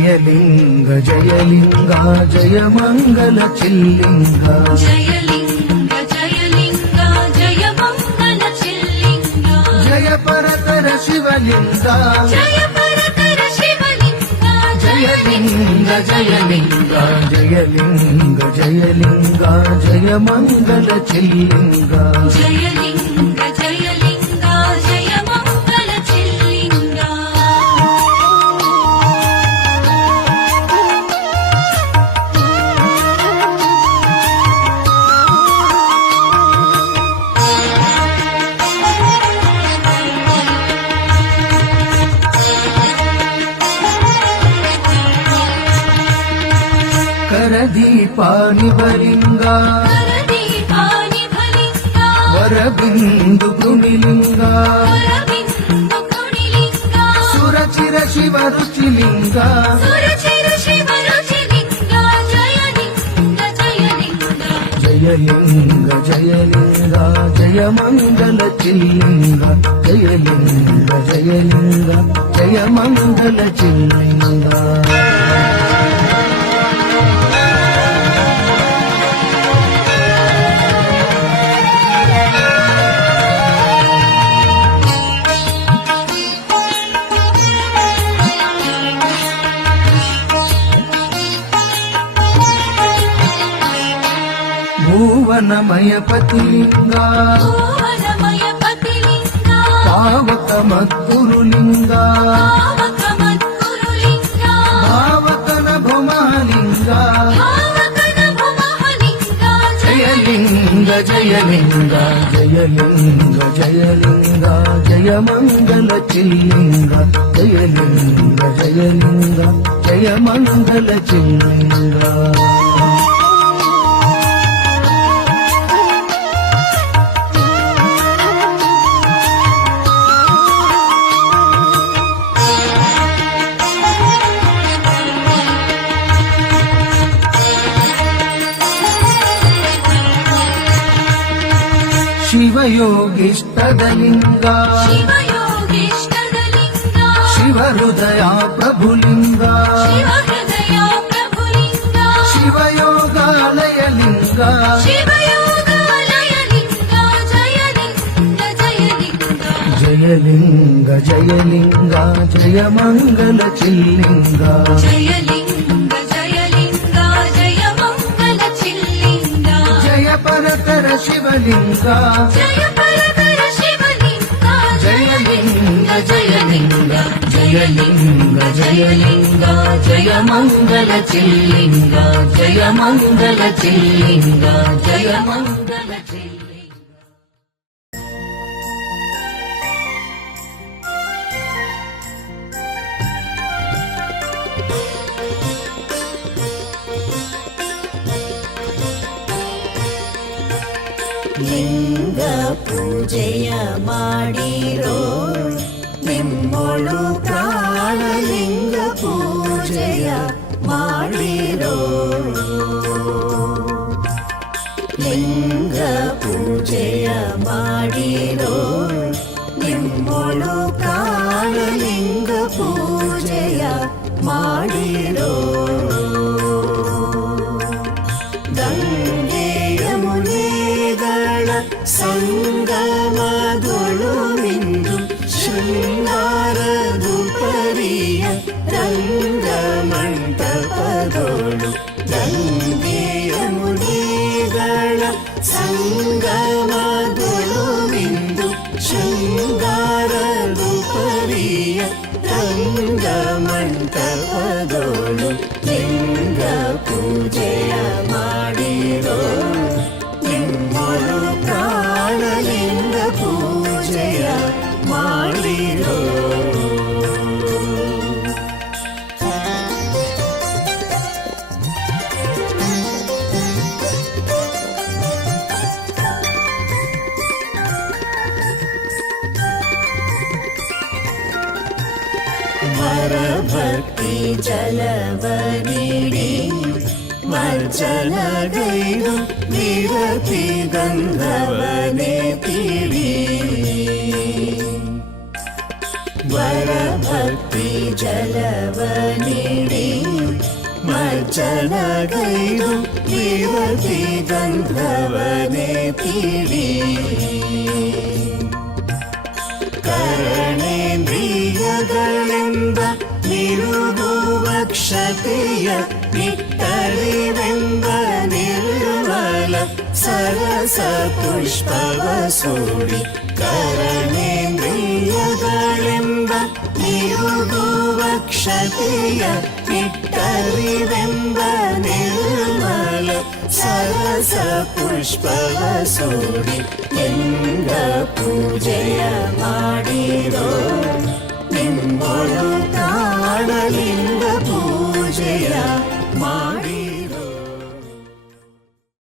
ಜಯಲಿಂಗ ಜಯಲಿಂಗ ಜಯ ಮಂಗಲ ಚಿಲ್ಲಿಂಗ ಜಯಲಿಂಗ ಜಯಲಿಂಗ ಜಯ ಮಂಗಲ ಚಿಲ್ಲಿಂಗ ಜಯ ಪರತರ ಶಿವಲಿಂಗ ಜಯ ಪರತರ ಶಿವಲಿಂಗ ಜಯಲಿಂಗ ಜಯಲಿಂಗ ಜಯಲಿಂಗ ಜಯಲಿಂಗ ಜಯ ಮಂಗಲ ಚಿಲ್ಲಿಂಗ ಜಯಲಿಂಗ ಜಯಲಿಂಗ ಜಯ ಮಂಗಲ ಚಿಲ್ಲಿಂಗ ಕರದೀಪಾನಿಬಲಿಂಗ ಕರದೀಪಾನಿಫಲಿಂಗ ವರಬಿಂದು ಕುಣಿಲಿಂಗ ವರಬಿಂದು ಕುಣಿಲಿಂಗ ಸುರಚಿರ ಶಿವ ರುಚಿಲಿಂಗ ಸುರಚಿರ ಶಿವ ರುಚಿಲಿಂಗ ಜಯಲಿಂಗ ಜಯಲಿಂಗ ಜಯಲಿಂಗ ಜಯಲಿಂಗ ಜಯ ಮಂಗಲ ಚಿಲ್ಲಿಂಗ ಜಯಲಿಂಗ ಜಯಲಿಂಗ ಜಯ ಮಂಗಲ ಚಿಲ್ಲಿಂಗ ಭುವನಮಯ ಪತಿಲಿಂಗ ಭುವನಮಯ ಪತಿಲಿಂಗ ಪಾವಕ ಮದ್ಗುರುಲಿಂಗ ಪಾವಕ ಮದ್ಗುರುಲಿಂಗ ಭಾವಕನ ಭುಮಾಲಿಂಗ ಭಾವಕನ ಭುಮಹಲಿಂಗ ಜಯಲಿಂಗ ಜಯಲಿಂಗ ಜಯಲಿಂಗ ಜಯಲಿಂಗ ಜಯ ಮಂಗಲ ಚಿಲ್ಲಿಂಗ ಜಯಲಿಂಗ ಜಯಲಿಂಗ ಜಯ ಮಂಗಲ ಚಿಲ್ಲಿಂಗ ಶಿವಯೋಗಿಷ್ಟದಲಿಂಗ ಶಿವಯೋಗೀಷ್ಟದಲಿಂಗ ಶಿವಹೃದಯ ಪ್ರಭುಲಿಂಗ ಶಿವಹೃದಯ ಪ್ರಭುಲಿಂಗ ಶಿವಯೋಗಾಲಯಲಿಂಗ ಶಿವಯೋಗಾಲಯಲಿಂಗ ಜಯಲಿಂಗ ಜಯಲಿಂಗ ಜಯಲಿಂಗ ಜಯಲಿಂಗ ಜಯ ಮಂಗಲ ಚಿಲ್ಲಿಂಗ ಜಯಲಿಂಗ ಜಯಲಿಂಗ ಜಯ ಮಂಗಲ ಚಿಲ್ಲಿಂಗ ಜಯ ಪರತರ ಶಿವಲಿಂಗ ಜಯ ಪರತರ ಶಿವಲಿಂಗ ಜಯಲಿಂಗ ಜಯಲಿಂಗ ಜಯಲಿಂಗ ಜಯಲಿಂಗ ಜಯ ಮಂಗಲ ಚಿಲ್ಲಿಂಗ ಜಯ ಮಂಗಲ ಚಿಲ್ಲಿಂಗ ಜಯ ಮಂಗಲ ಚಿಲ್ಲಿಂಗ ಲಿಂಗ ಪೂಜೆಯ ಮಾಡಿರೋ ನಿಮ್ಮೊಳು ಪ್ರಾಣಲಿಂಗ ಪೂಜೆಯ ಮಾಡಿರೋ ಲಿಂಗ ಪೂಜೆಯ ಮಾಡಿರೋ ನಿಮ್ಮೊಳು ಪ್ರಾಣಲಿಂಗ ಪೂಜೆಯ ಮಾಡಿರೋ ಗಂಗೆಯ ಮುನಿಗಳ ಸಂಗಮದೊಳು ಮಿಂದು ಶೃಂಗಾರದು ಪರಿಯ ರಂಗಮಂಟಪದೊಳು ಗಂಗೆಯ ಮುನಿಗಳ ಸಂಗಮದೊಳು ಮಿಂದು ಶೃಂಗಾರದು ಪರಿಯ ರಂಗಮಂಟಪದೊಳು ಲಿಂಗ ಪೂಜೆಯ ಮಾಡಿರೋ ನಿಮ್ಮೊಳು ಪ್ರಾಣಲಿಂಗ ಪೂಜೆಯ ಮಾಡಿರೋ ವರಭಕ್ತಿ ಜಲವ ನೀಡಿ ಮಜ್ಜನಗೈದು ವಿರತಿ ಗಂಧವನೆ ತೀಡಿ ವರಭಕ್ತಿ ಜಲವ ನೀಡಿ ಮಾರ್ಜನಗೈದು ರೇವತಿ ಗಂಧವನೆ ತೀಡಿ ಕರಣೇಂದ್ರಿಯಗಳೆಂಬ ನಿರುಗುವ ಕ್ಷತೆಯ ನಿಟ್ಟರಿವೆಂಬ ನಿರ್ಮಲ ಸರಸ ಪುಷ್ಪವ ಸೂಡಿ ಕರಣೇಂದ್ರಿಯಗಳೆಂಬ ನಿರುಗುವ ಕ್ಷತೆಯ ನಿಟ್ಟರಿವೆಂಬ ನಿರ್ಮಲ ಸರಸ ಪುಷ್ಪವ ಸೂಡಿ ಲಿಂಗ ಪೂಜೆಯ ಮಾಡಿ